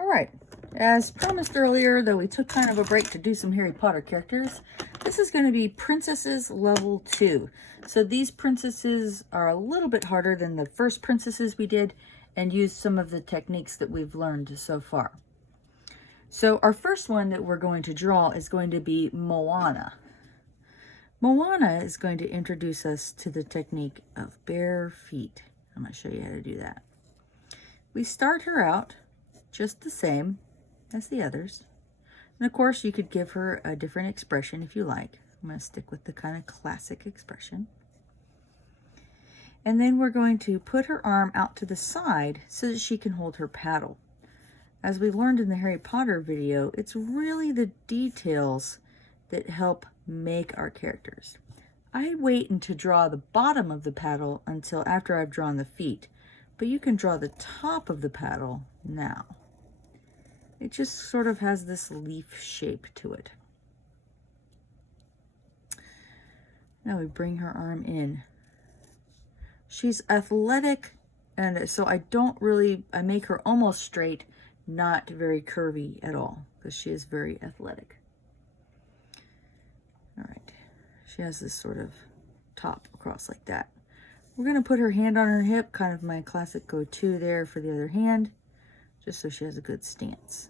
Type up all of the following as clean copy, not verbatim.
All right, as promised earlier, though we took kind of a break to do some Harry Potter characters, this is going to be Princesses Level 2. So these princesses are a little bit harder than the first princesses we did and use some of the techniques that we've learned so far. So our first one that we're going to draw is going to be Moana. Moana is going to introduce us to the technique of bare feet. I'm going to show you how to do that. We start her out just the same as the others. And of course, you could give her a different expression if you like. I'm going to stick with the kind of classic expression. And then we're going to put her arm out to the side so that she can hold her paddle. As we learned in the Harry Potter video, it's really the details that help make our characters. I wait to draw the bottom of the paddle until after I've drawn the feet, but you can draw the top of the paddle now. It just sort of has this leaf shape to it. Now we bring her arm in. She's athletic, and so I make her almost straight, not very curvy at all, because she is very athletic. All right, she has this sort of top across like that. We're going to put her hand on her hip, kind of my classic go-to there for the other hand, just so she has a good stance.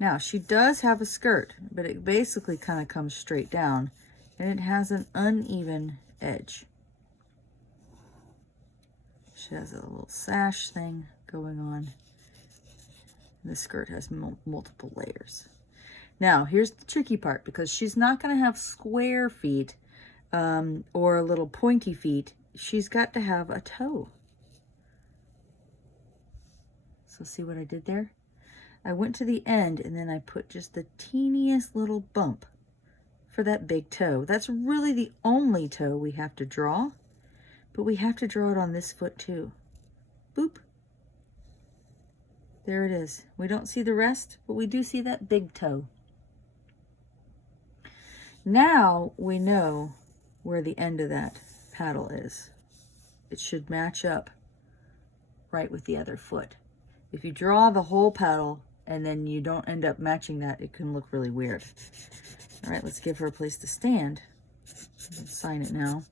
Now, she does have a skirt, but it basically kind of comes straight down, and it has an uneven edge. She has a little sash thing going on. The skirt has multiple layers. Now, here's the tricky part, because she's not going to have square feet or little pointy feet. She's got to have a toe. So see what I did there? I went to the end and then I put just the teeniest little bump for that big toe. That's really the only toe we have to draw, but we have to draw it on this foot too. Boop. There it is. We don't see the rest, but we do see that big toe. Now we know where the end of that paddle is. It should match up right with the other foot. If you draw the whole paddle and then you don't end up matching that, it can look really weird. All right, let's give her a place to stand. Sign it now.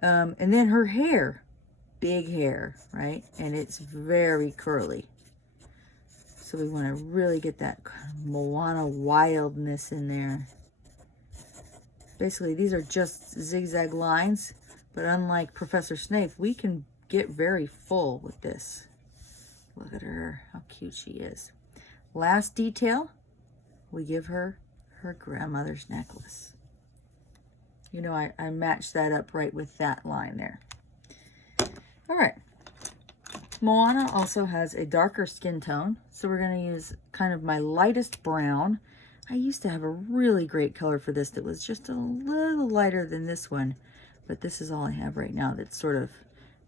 And then her hair, big hair, right? And it's very curly. So we want to really get that Moana wildness in there. Basically, these are just zigzag lines, but unlike Professor Snape, we can get very full with this. Look at her, how cute she is. Last detail, we give her her grandmother's necklace. You know, I matched that up right with that line there. All right. Moana also has a darker skin tone, so we're going to use kind of my lightest brown. I used to have a really great color for this that was just a little lighter than this one, but this is all I have right now that's sort of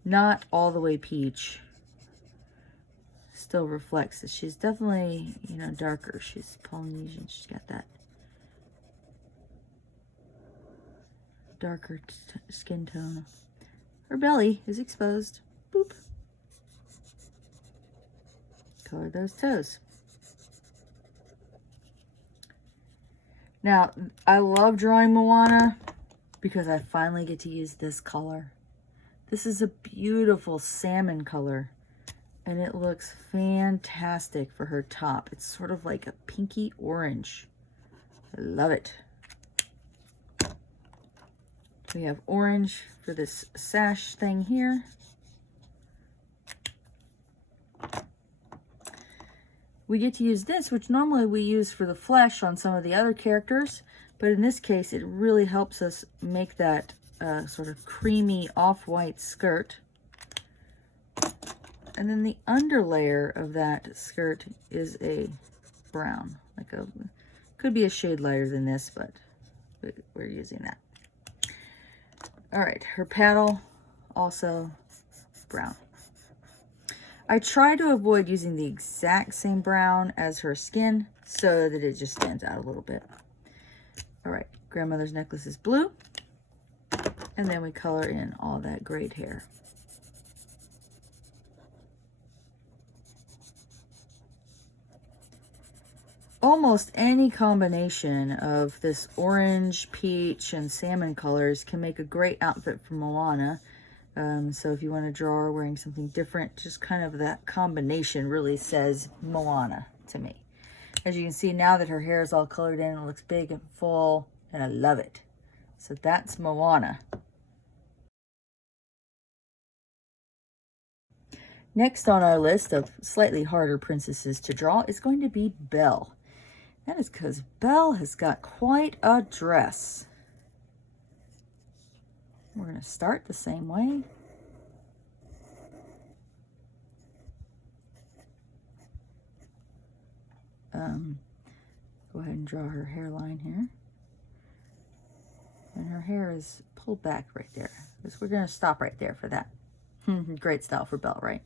not all the way peach. Still reflects that she's definitely, you know, darker. She's Polynesian. She's got that darker skin tone. Her belly is exposed. Boop. Color those toes. Now, I love drawing Moana because I finally get to use this color. This is a beautiful salmon color, and it looks fantastic for her top. It's sort of like a pinky orange. I love it. We have orange for this sash thing here. We get to use this, which normally we use for the flesh on some of the other characters, but in this case, it really helps us make that sort of creamy off-white skirt. And then the underlayer of that skirt is a brown, could be a shade lighter than this, but we're using that. All right, her paddle, also brown. I try to avoid using the exact same brown as her skin so that it just stands out a little bit. All right, grandmother's necklace is blue. And then we color in all that great hair. almost any combination of this orange, peach, and salmon colors can make a great outfit for Moana. So if you want to draw her wearing something different, just kind of that combination really says Moana to me. As you can see now that her hair is all colored in, it looks big and full, and I love it. So that's Moana. Next on our list of slightly harder princesses to draw is going to be Belle. That is because Belle has got quite a dress. We're going to start the same way. Go ahead and draw her hairline here. And her hair is pulled back right there. We're going to stop right there for that. Great style for Belle, right?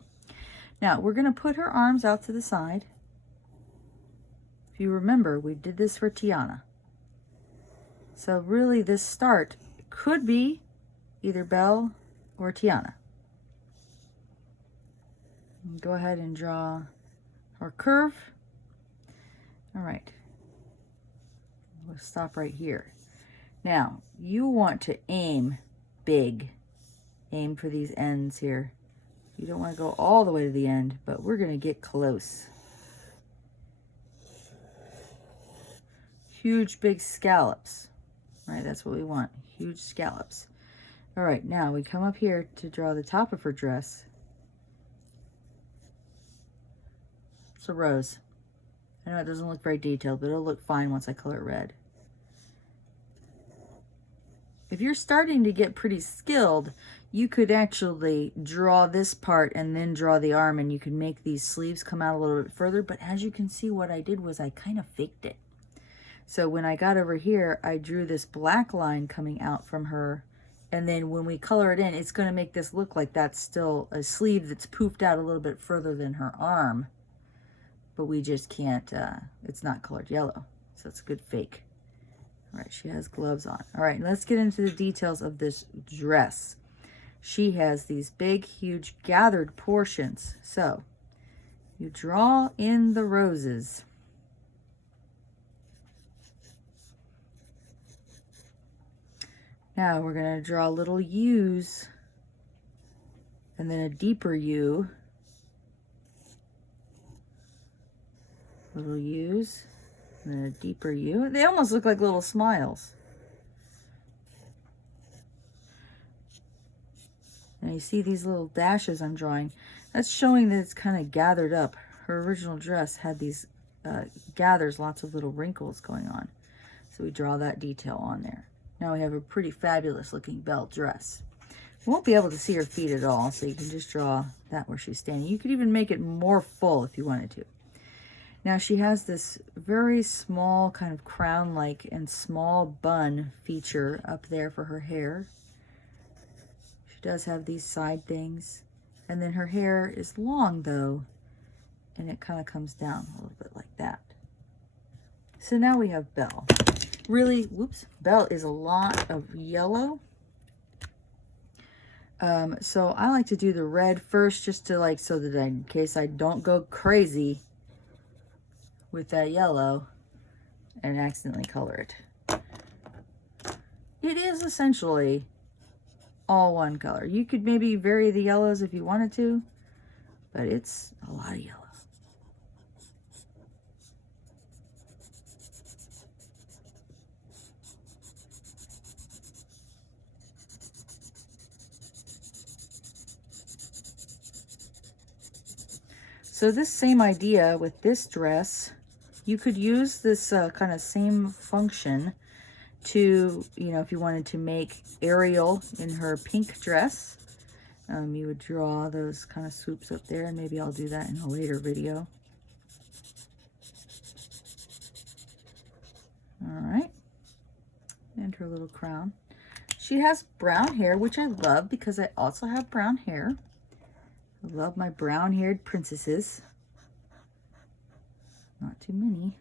Now, we're going to put her arms out to the side. If you remember, we did this for Tiana. So really, this start could be either Belle or Tiana. Go ahead and draw our curve. All right. We'll stop right here. Now, you want to aim big. Aim for these ends here. You don't want to go all the way to the end, but we're going to get close. Huge, big scallops. Right, that's what we want. Huge scallops. All right, now we come up here to draw the top of her dress. It's a rose. I know it doesn't look very detailed, but it'll look fine once I color it red. If you're starting to get pretty skilled, you could actually draw this part and then draw the arm, and you can make these sleeves come out a little bit further. But as you can see, what I did was I kind of faked it. So when I got over here, I drew this black line coming out from her. And then when we color it in, it's going to make this look like that's still a sleeve that's poofed out a little bit further than her arm. But we just can't, it's not colored yellow. So it's a good fake. All right, she has gloves on. All right, let's get into the details of this dress. She has these big, huge gathered portions. So you draw in the roses. Now we're going to draw little U's and then a deeper U. Little U's and then a deeper U. They almost look like little smiles. Now you see these little dashes I'm drawing. That's showing that it's kind of gathered up. Her original dress had these gathers, lots of little wrinkles going on. So we draw that detail on there. Now we have a pretty fabulous looking Belle dress. You won't be able to see her feet at all, so you can just draw that where she's standing. You could even make it more full if you wanted to. Now she has this very small kind of crown-like and small bun feature up there for her hair. She does have these side things. And then her hair is long though, and it kind of comes down a little bit like that. So now we have Belle. Really, whoops, Belle is a lot of yellow. So I like to do the red first, just to like, so that in case I don't go crazy with that yellow and accidentally color it. It is essentially all one color. You could maybe vary the yellows if you wanted to, but it's a lot of yellow. So this same idea with this dress, you could use this kind of same function to, you know, if you wanted to make Ariel in her pink dress, you would draw those kind of swoops up there, and maybe I'll do that in a later video. All right, and her little crown. She has brown hair, which I love because I also have brown hair. I love my brown-haired princesses. Not too many.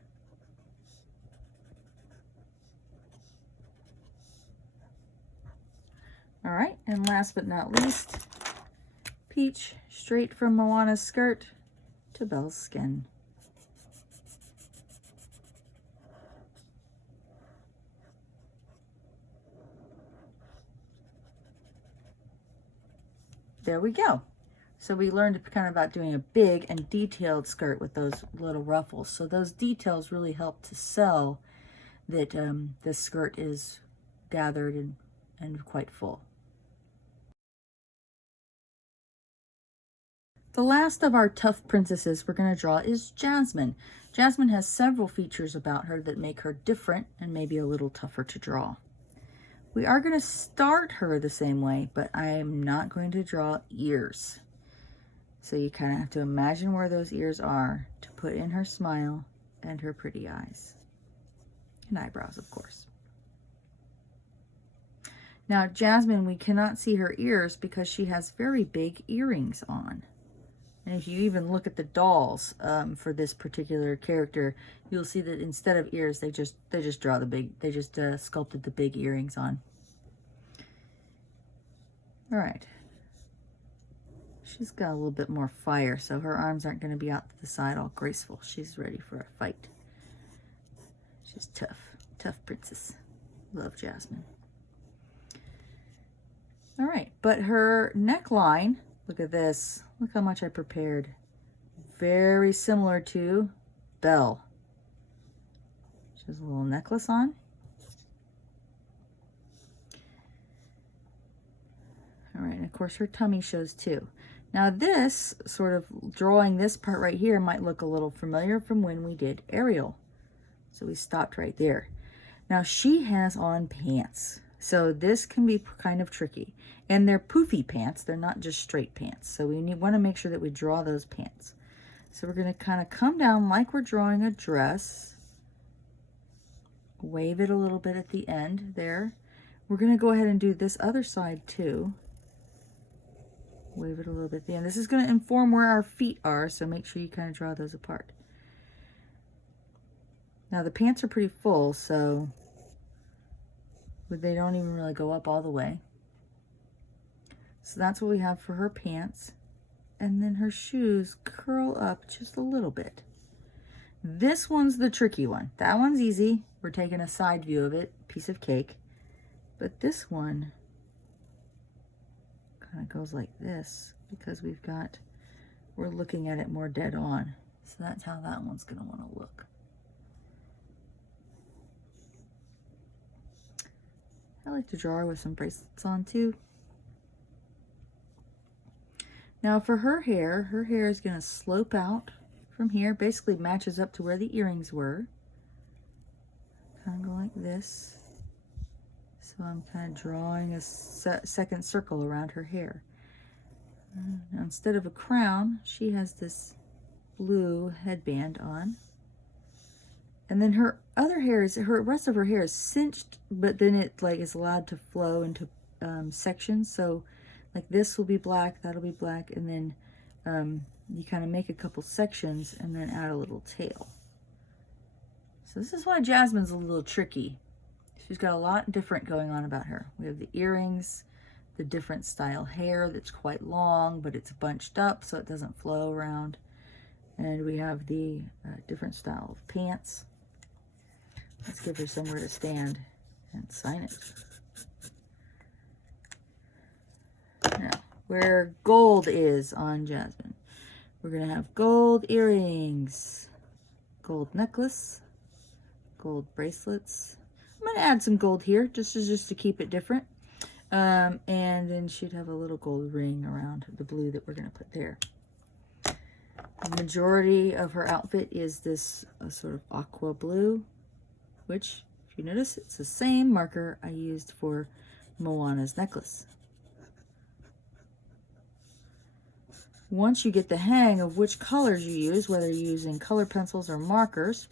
All right, and last but not least, peach, straight from Moana's skirt to Belle's skin. there we go. So we learned kind of about doing a big and detailed skirt with those little ruffles. So those details really help to sell that this skirt is gathered and quite full. The last of our tough princesses we're going to draw is Jasmine. Jasmine has several features about her that make her different and maybe a little tougher to draw. We are going to start her the same way, but I am not going to draw ears. So you kind of have to imagine where those ears are to put in her smile and her pretty eyes. And eyebrows, of course. Now, Jasmine, we cannot see her ears because she has very big earrings on. And if you even look at the dolls for this particular character, you'll see that instead of ears, they just draw the big, they just sculpted the big earrings on. All right. She's got a little bit more fire, so her arms aren't going to be out to the side all graceful. She's ready for a fight. She's tough. Tough princess. Love Jasmine. All right, but her neckline, look at this. Look how much I prepared. Very similar to Belle. She has a little necklace on. All right, and of course her tummy shows too. Now this, sort of drawing this part right here might look a little familiar from when we did Ariel. So we stopped right there. Now she has on pants. So this can be kind of tricky. And they're poofy pants. They're not just straight pants. So we want to make sure that we draw those pants. So we're going to kind of come down like we're drawing a dress. Wave it a little bit at the end there. We're going to go ahead and do this other side too. Wave it a little bit at the end. This is going to inform where our feet are, so make sure you kind of draw those apart. Now the pants are pretty full, so they don't even really go up all the way. So that's what we have for her pants. And then her shoes curl up just a little bit. This one's the tricky one. That one's easy. We're taking a side view of it, piece of cake. But this one kind of goes like this because we're looking at it more dead on. So that's how that one's going to want to look. I like to draw her with some bracelets on too. Now for her hair is going to slope out from here. Basically matches up to where the earrings were. Kind of go like this. So I'm kind of drawing a second circle around her hair. Now instead of a crown, she has this blue headband on. And then her other hair her rest of her hair is cinched, but then it like is allowed to flow into sections. So like this will be black, that'll be black, and then you kind of make a couple sections and then add a little tail. So this is why Jasmine's a little tricky. She's got a lot different going on about her. We have the earrings, the different style hair that's quite long, but it's bunched up so it doesn't flow around. And we have the different style of pants. Let's give her somewhere to stand and sign it. Now, where gold is on Jasmine, we're going to have gold earrings, gold necklace, gold bracelets. I'm going to add some gold here just to keep it different. And then she'd have a little gold ring around the blue that we're going to put there. The majority of her outfit is this sort of aqua blue, which, if you notice, it's the same marker I used for Moana's necklace. Once you get the hang of which colors you use, whether you're using color pencils or markers,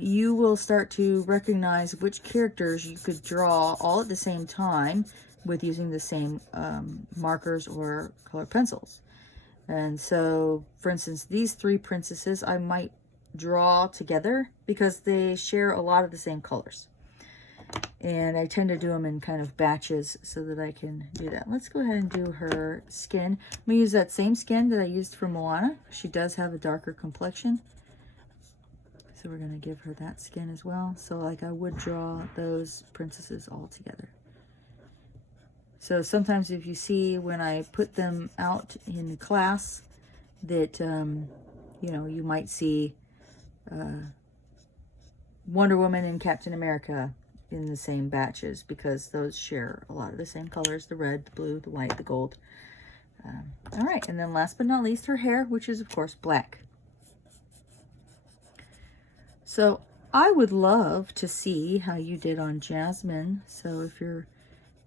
you will start to recognize which characters you could draw all at the same time with using the same markers or color pencils. And so, for instance, these three princesses I might draw together because they share a lot of the same colors. And I tend to do them in kind of batches so that I can do that. Let's go ahead and do her skin. I'm going to use that same skin that I used for Moana. She does have a darker complexion. So we're going to give her that skin as well. So like I would draw those princesses all together. So sometimes if you see when I put them out in the class that, you know, you might see Wonder Woman and Captain America in the same batches, because those share a lot of the same colors, the red, the blue, the white, the gold. All right, and then last but not least, her hair, which is of course black. So I would love to see how you did on Jasmine. So if your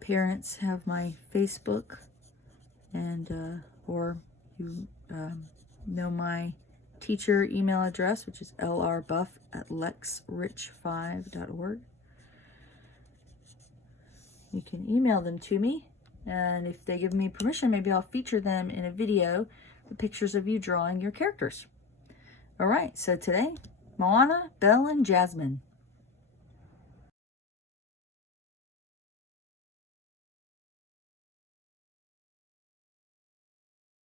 parents have my Facebook, and or you know my teacher email address, which is lrbuff@lexrich5.org. You can email them to me, and if they give me permission, maybe I'll feature them in a video, the pictures of you drawing your characters. All right, so today, Moana, Belle, and Jasmine.